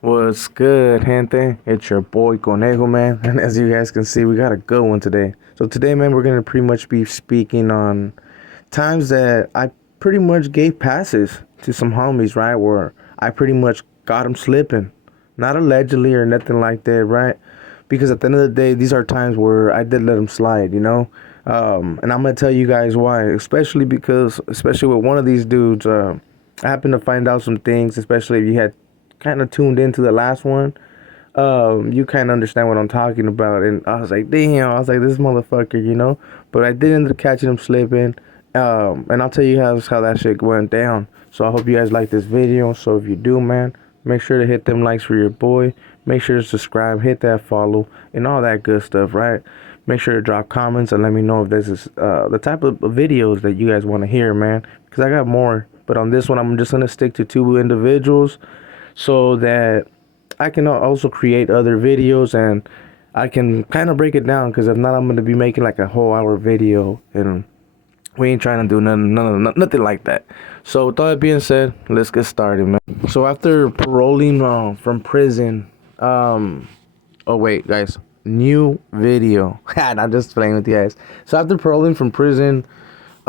What's good, gente? It's your boy Conejo, man. And as you guys can see, we got a good one today. So today, man, we're going to pretty much be speaking on times that I pretty much gave passes to some homies, right? Where I pretty much got them slipping. Not allegedly or nothing like that, right? Because at the end of the day, these are times where I did let them slide, you know? And I'm going to tell you guys why. Especially with one of these dudes, I happened to find out some things, especially if you had kind of tuned into the last one. You kind of understand what I'm talking about. And I was like, damn, I was like, this motherfucker, you know? But I did end up catching him slipping. And I'll tell you how that shit went down. So I hope you guys like this video. So if you do, man, make sure to hit them likes for your boy. Make sure to subscribe, hit that follow, and all that good stuff, right? Make sure to drop comments and let me know if this is the type of videos that you guys want to hear, man. Because I got more. But on this one, I'm just going to stick to 2 individuals so that I can also create other videos and I can kind of break it down. Because if not, I'm going to be making like a whole hour video and we ain't trying to do nothing like that. So with all that being said, let's get started, man. So after paroling from prison, oh wait, guys, new video. I'm just playing with you guys. So after paroling from prison, it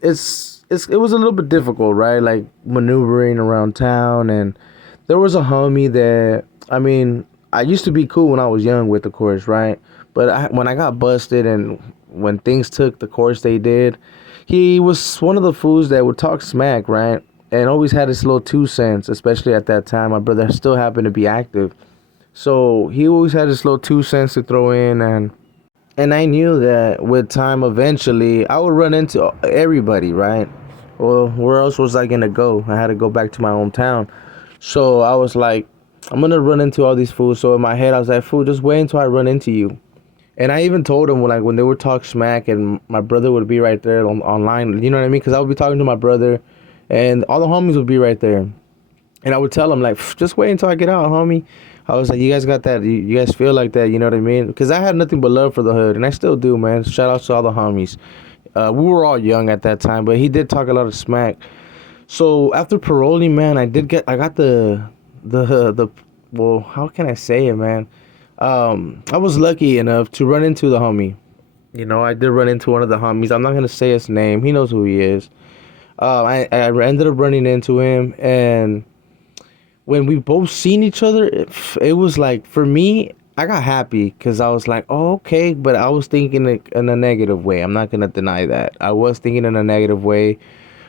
was a little bit difficult, right? Like maneuvering around town, and there was a homie that, I mean, I used to be cool when I was young with, of course, right? But when I got busted and when things took the course they did, he was one of the fools that would talk smack, right? And always had his little 2 cents, especially at that time. My brother still happened to be active. So he always had his little 2 cents to throw in, and I knew that with time, eventually, I would run into everybody, right? Well, where else was I going to go? I had to go back to my hometown. So I was like, I'm going to run into all these fools. So in my head, I was like, fool, just wait until I run into you. And I even told him, like, when they would talk smack and my brother would be right there online, you know what I mean? Because I would be talking to my brother and all the homies would be right there. And I would tell him, like, just wait until I get out, homie. I was like, you guys got that. You guys feel like that, you know what I mean? Because I had nothing but love for the hood, and I still do, man. Shout out to all the homies. We were all young at that time, but he did talk a lot of smack. So after paroling, man, I got the well, how can I say it, man? I was lucky enough to run into the homie. You know, I did run into one of the homies. I'm not gonna say his name. He knows who he is. I ended up running into him, and when we both seen each other, it was like, for me, I got happy because I was like, oh, okay. But I was thinking in a negative way. I'm not gonna deny that. I was thinking in a negative way.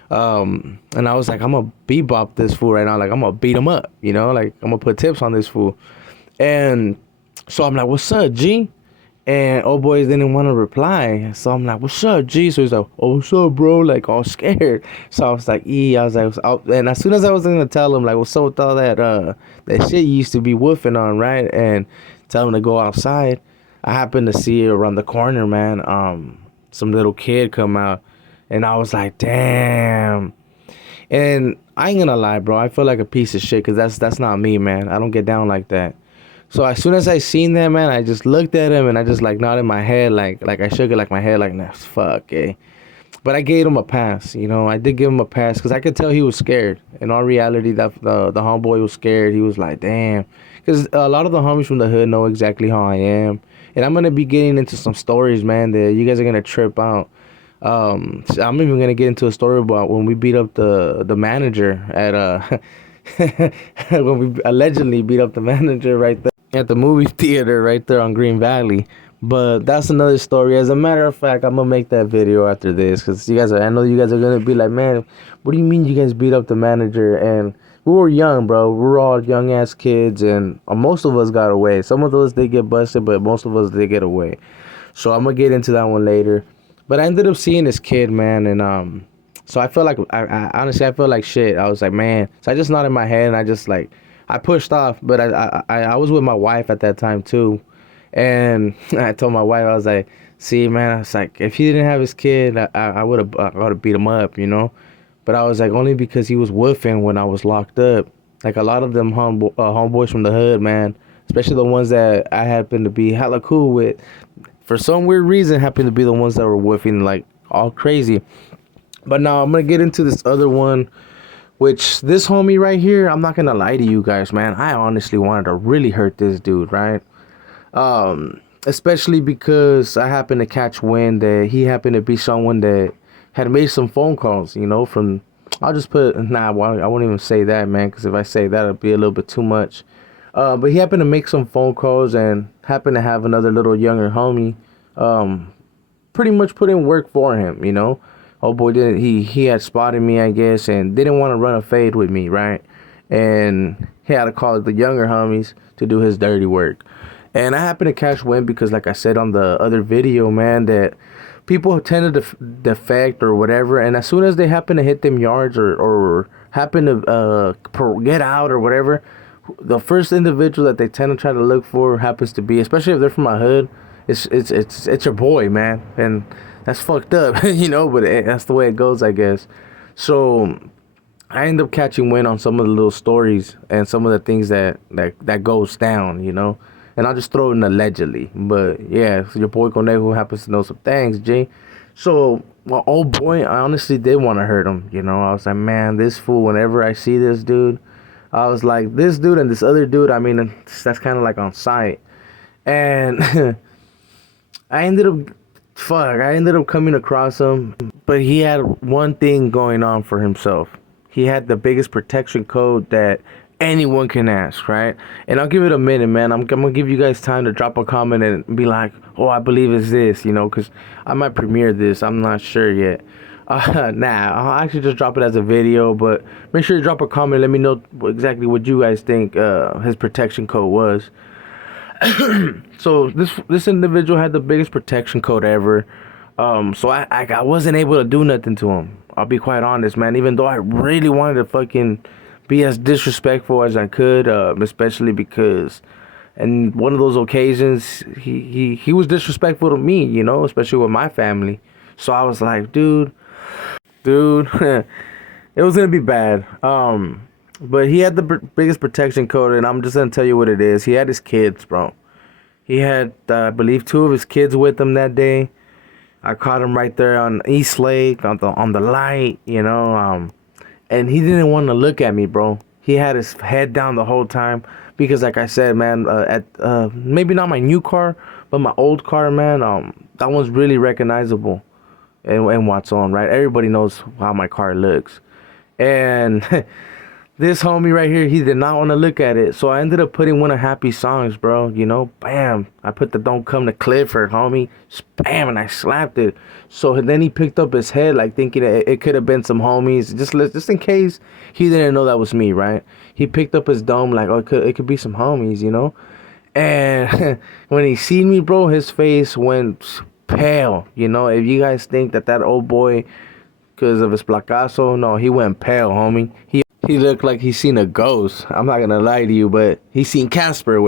And I was like, I'm gonna bebop this fool right now. Like, I'm gonna beat him up, you know, like I'm gonna put tips on this fool. And so I'm like, what's up, G? And old boys didn't want to reply. So I'm like, what's up, G? So he's like, oh, what's up, bro? Like, all scared. So I was like, and as soon as I was going to tell him, like, what's up with all that shit you used to be woofing on, right? And tell him to go outside. I happened to see around the corner, man, some little kid come out. And I was like, damn. And I ain't gonna lie, bro. I feel like a piece of shit because that's not me, man. I don't get down like that. So as soon as I seen that, man, I just looked at him and I just like nodded my head, like I shook it like my head, like, nah, fuck, eh. But I gave him a pass, you know. I did give him a pass because I could tell he was scared. In all reality, that the homeboy was scared. He was like, damn, because a lot of the homies from the hood know exactly how I am, and I'm gonna be getting into some stories, man, that you guys are gonna trip out. I'm even gonna get into a story about when we beat up the manager at when we allegedly beat up the manager right there at the movie theater right there on Green Valley. But that's another story. As a matter of fact, I'm gonna make that video after this because I know you guys are gonna be like, man, what do you mean you guys beat up the manager? And we were young, bro. We were all young ass kids, and most of us got away. Some of us did get busted, but most of us did get away. So I'm gonna get into that one later. But I ended up seeing this kid, man, and so I felt like I honestly I felt like shit. I was like, man. So I just nodded my head and I just like I pushed off. But I was with my wife at that time too, and I told my wife, I was like, see, man, I was like, if he didn't have his kid, I would have beat him up, you know. But I was like, only because he was woofing when I was locked up. Like a lot of them homeboys from the hood, man, especially the ones that I happen to be hella cool with, for some weird reason, happen to be the ones that were woofing like all crazy. But now I'm gonna get into this other one, which this homie right here, I'm not gonna lie to you guys, man. I honestly wanted to really hurt this dude, right? Especially because I happened to catch wind that he happened to be someone that had made some phone calls, from. I'll just put I won't even say that, man, because if I say that, it'll be a little bit too much. But he happened to make some phone calls and happened to have another little younger homie, pretty much put in work for him. Oh boy, didn't he had spotted me, I guess, and didn't want to run a fade with me, right? And he had to call the younger homies to do his dirty work. And I happened to catch wind because, like I said on the other video, man, that people tend to defect or whatever, and as soon as they happen to hit them yards or happen to get out or whatever, the first individual that they tend to try to look for happens to be, especially if they're from my hood, it's your boy, man, and that's fucked up, but that's the way it goes, I guess. So I end up catching wind on some of the little stories and some of the things that goes down. And I'll just throw it in allegedly. But yeah, so your boy Conejo happens to know some things, G. So my old boy, I honestly did want to hurt him. I was like, man, this fool, whenever I see this dude, I was like, this dude and this other dude, I mean, that's kind of like on sight. And I ended up coming across him, but he had one thing going on for himself. He had the biggest protection code that anyone can ask, right? And I'll give it a minute, man. I'm gonna give you guys time to drop a comment and be like, oh, I believe it's this, because I might premiere this. I'm not sure yet. I'll actually just drop it as a video, but make sure you drop a comment. Let me know exactly what you guys think his protection code was. So this individual had the biggest protection code ever. So I wasn't able to do nothing to him. I'll be quite honest, man. Even though I really wanted to fucking be as disrespectful as I could, especially because in one of those occasions he was disrespectful to me, especially with my family. So I was like, dude, it was gonna be bad. But he had the biggest protection code, and I'm just gonna tell you what it is. He had his kids, bro. He had, I believe, 2 of his kids with him that day. I caught him right there on East Lake on the light, and he didn't want to look at me, bro. He had his head down the whole time because, like I said, man, at maybe not my new car, but my old car, man, that one's really recognizable and what's on, right? Everybody knows how my car looks, and this homie right here, he did not want to look at it. So I ended up putting one of Happy's songs, bro. Bam. I put the Don't Come to Clifford, homie. Bam, and I slapped it. So then he picked up his head, like thinking it could have been some homies. Just in case he didn't know that was me, right? He picked up his dome like, oh, it could be some homies, And when he seen me, bro, his face went pale. If you guys think that old boy, because of his placazo, no, he went pale, homie. He looked like he seen a ghost. I'm not gonna lie to you, but he seen Casper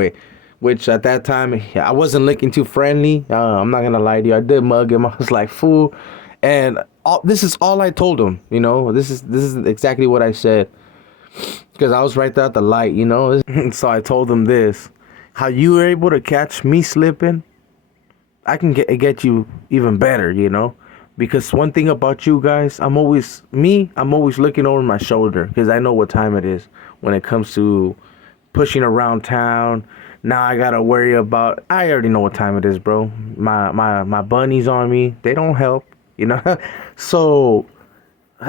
which at that time I wasn't looking too friendly. I'm not gonna lie to you. I did mug him. I was like, fool, and this is all I told him. This is exactly what I said because I was right there at the light. So I told him this: how you were able to catch me slipping, I can get you even better. Because one thing about you guys, I'm always looking over my shoulder because I know what time it is when it comes to pushing around town. Now I gotta worry about. I already know what time it is, bro. My bunnies on me. They don't help, So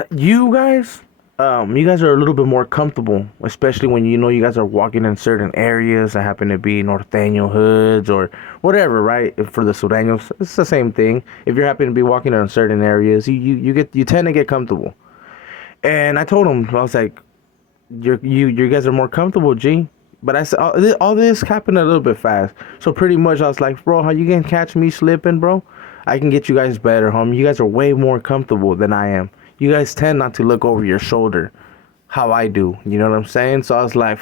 you guys are a little bit more comfortable, especially when you guys are walking in certain areas that happen to be Norteño hoods or whatever, right? For the Sureños, it's the same thing. If you're happy to be walking in certain areas, you tend to get comfortable. And I told him, I was like, you guys are more comfortable, G. But I said all this happened a little bit fast, so pretty much I was like, bro, how you can catch me slipping, bro? I can get you guys better, homie. You guys are way more comfortable than I am. You guys tend not to look over your shoulder how I do. You know what I'm saying? So I was like,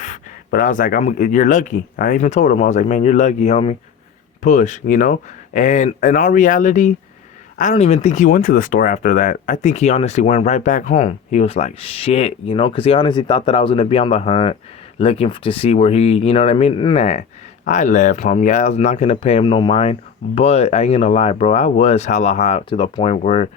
you're lucky. I even told him, I was like, man, you're lucky, homie. Push, And in all reality, I don't even think he went to the store after that. I think he honestly went right back home. He was like, shit, you know, because he honestly thought that I was going to be on the hunt, looking to see where he, you know what I mean? Nah, I left home. Yeah, I was not going to pay him no mind. But I ain't going to lie, bro. I was hella hot to the point where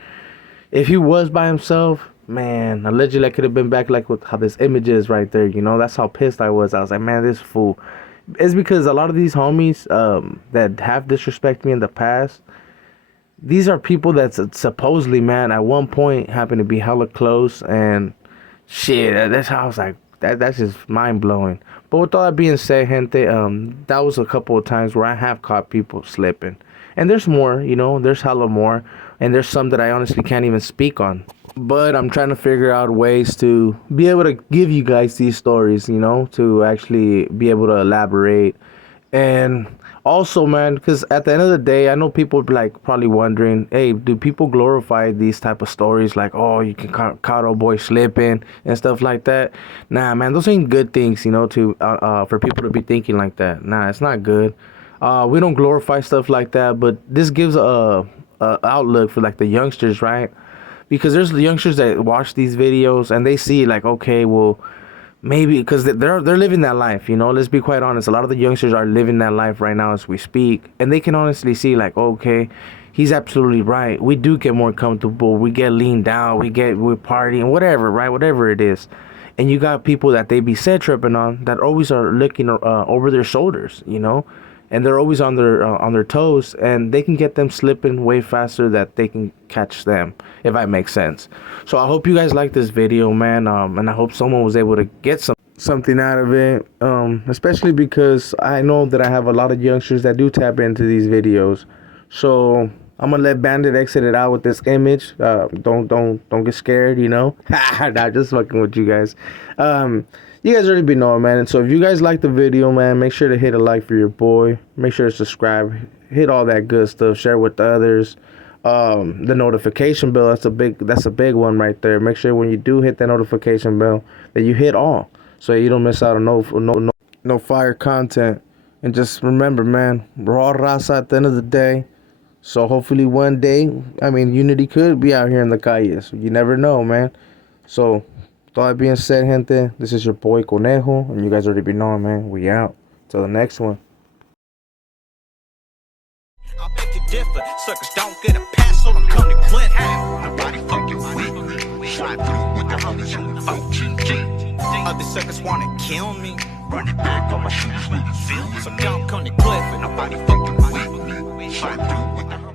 if he was by himself, man, allegedly I could have been back like with how this image is right there, you know? That's how pissed I was. I was like, man, this fool. It's because a lot of these homies that have disrespected me in the past, these are people that supposedly, man, at one point happened to be hella close, and shit, that's how I was like, that's just mind blowing. But with all that being said, gente, that was a couple of times where I have caught people slipping, and there's more, you know, there's hella more, and there's some that I honestly can't even speak on. But I'm trying to figure out ways to be able to give you guys these stories, you know, to actually be able to elaborate. And also, man, because at the end of the day, I know people be like probably wondering, hey, do people glorify these type of stories like, oh, you can caught a boy slipping and stuff like that? Nah, man, those ain't good things, you know, to for people to be thinking like that. Nah, it's not good. We don't glorify stuff like that, but this gives a outlook for like the youngsters, right? Because there's the youngsters that watch these videos and they see like, okay, well, maybe because they're living that life, you know. Let's be quite honest. A lot of the youngsters are living that life right now as we speak, and they can honestly see like, okay, he's absolutely right. We do get more comfortable. We get leaned down. We're partying, whatever, right? Whatever it is. And you got people that they be set tripping on that always are looking over their shoulders, you know, and they're always on their toes, and they can get them slipping way faster that they can catch them, if that makes sense. So I hope you guys like this video, man, and I hope someone was able to get something out of it, especially because I know that I have a lot of youngsters that do tap into these videos. So I'm gonna let Bandit exit it out with this image. Don't get scared, you know. Nah, just fucking with you guys. You guys already be knowing, man. And so if you guys like the video, man, make sure to hit a like for your boy. Make sure to subscribe. Hit all that good stuff. Share with others. The notification bell, that's a big one right there. Make sure when you do hit that notification bell that you hit all, so you don't miss out on no fire content. And just remember, man, we're all raza at the end of the day. So hopefully one day, I mean, unity could be out here in the calles. You never know, man. So with all that being said, gente, this is your boy Conejo, and you guys already be knowing, man. We out. Till the next one. I beg to differ, suckers don't get a pass, so I'm coming to clip. Nobody fucking with me. Slide through with the homies on the OTG. Other suckers wanna kill me. Running back on my shoes, really feel me. So don't come to clip, and nobody fucking with me. Slide through with the